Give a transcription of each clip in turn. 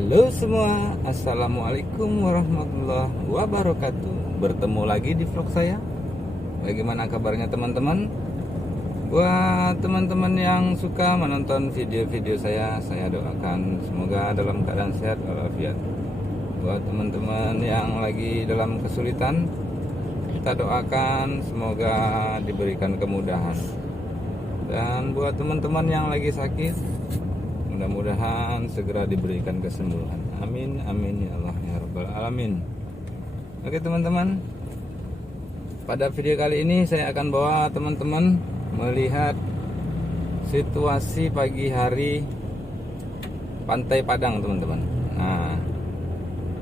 Halo semua, assalamualaikum warahmatullahi wabarakatuh. Bertemu lagi di vlog saya. Bagaimana kabarnya teman-teman? Buat teman-teman yang suka menonton video-video saya doakan semoga dalam keadaan sehat walafiat. Buat teman-teman yang lagi dalam kesulitan, kita doakan semoga diberikan kemudahan. Dan buat teman-teman yang lagi sakit, mudah-mudahan segera diberikan kesembuhan. Amin, amin ya Allah ya Rabbal Alamin. Oke teman-teman, pada video kali ini saya akan bawa teman-teman melihat situasi pagi hari Pantai Padang teman-teman. Nah,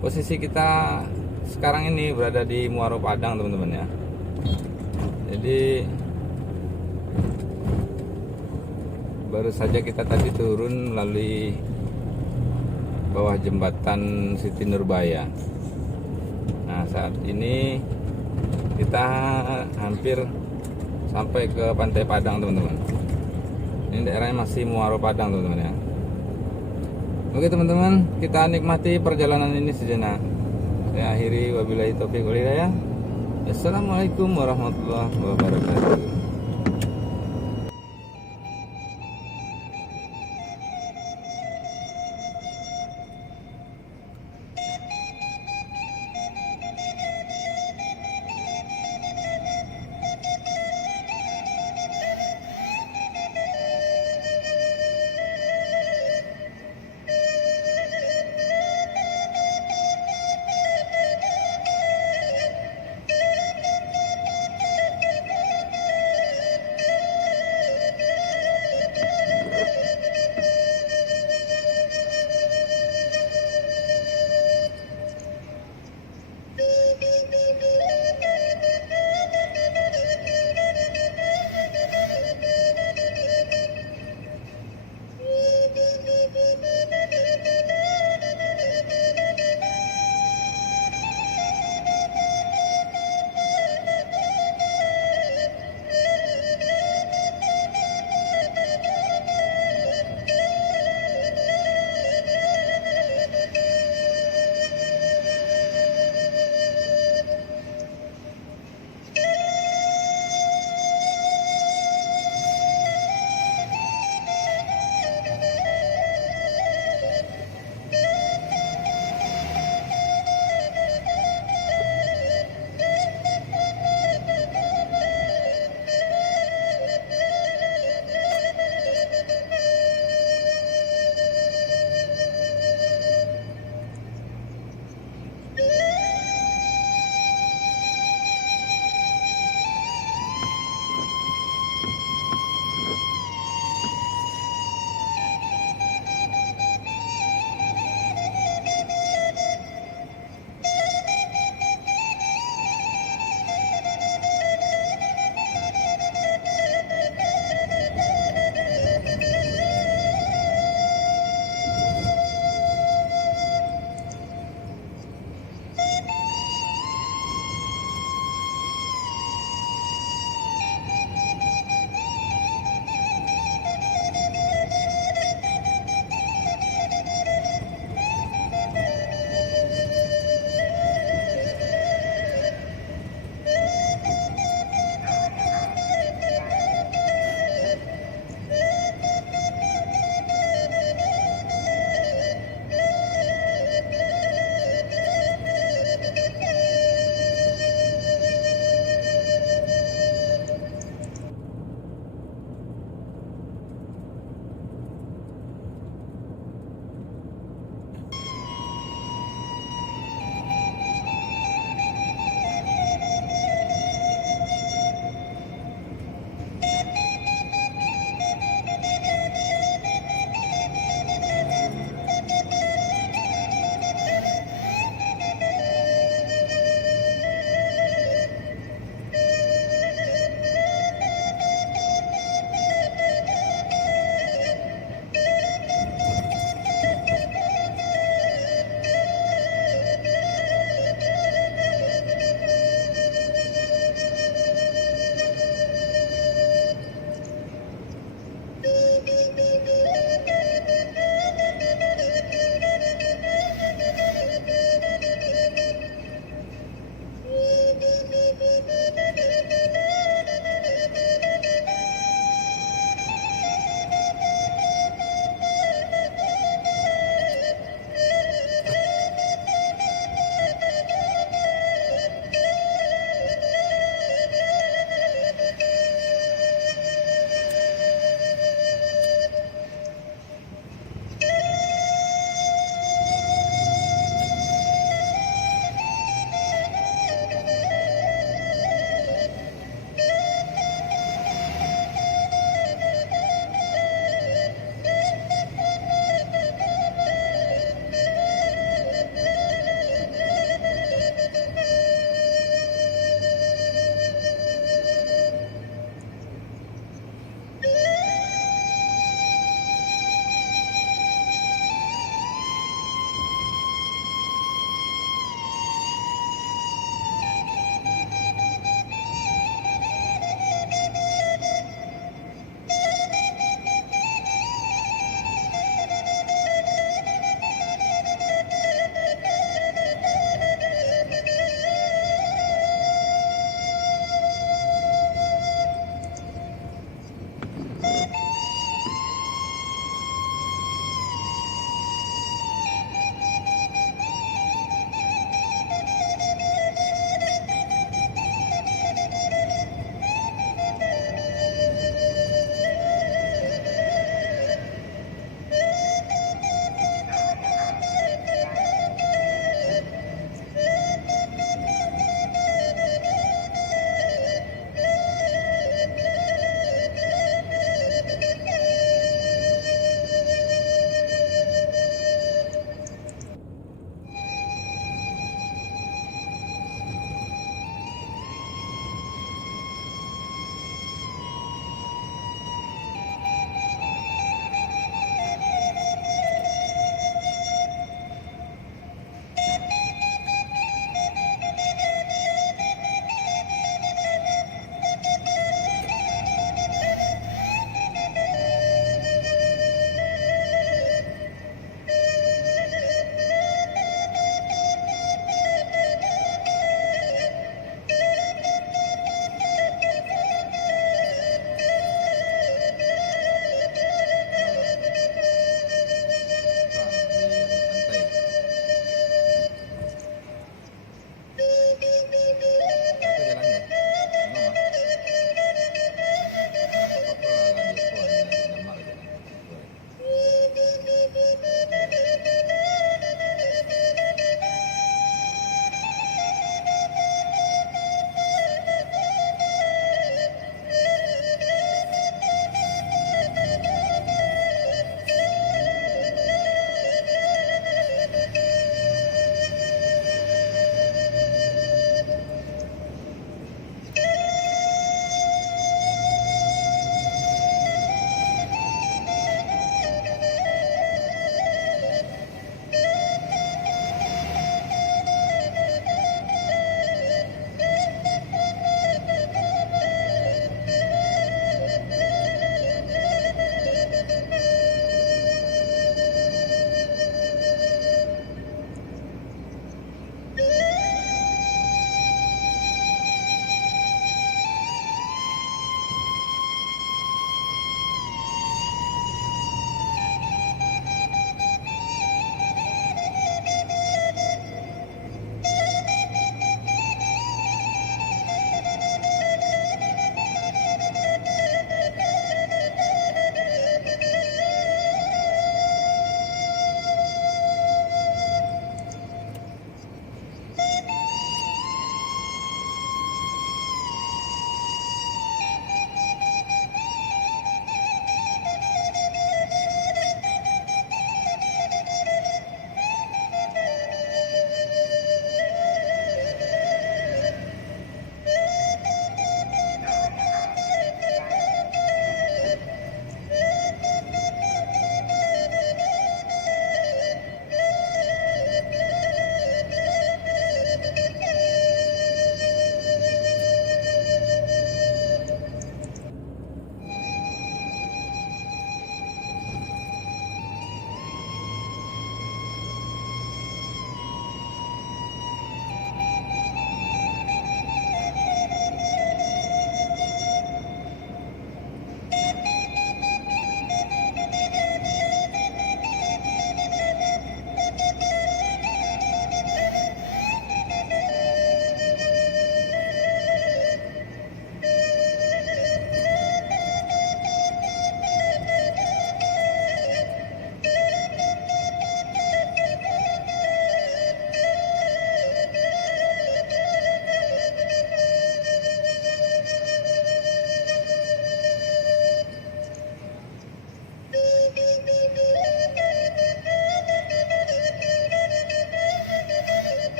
posisi kita sekarang ini berada di Muaro Padang teman-teman ya. Jadi baru saja kita tadi turun melalui bawah jembatan Siti Nurbaya. Nah, saat ini kita hampir sampai ke Pantai Padang teman-teman. Ini daerahnya masih Muaro Padang teman-teman ya. Oke teman-teman, kita nikmati perjalanan ini sejenak. Saya akhiri, wabillahi taufiq wal hidayah. Assalamualaikum warahmatullahi wabarakatuh.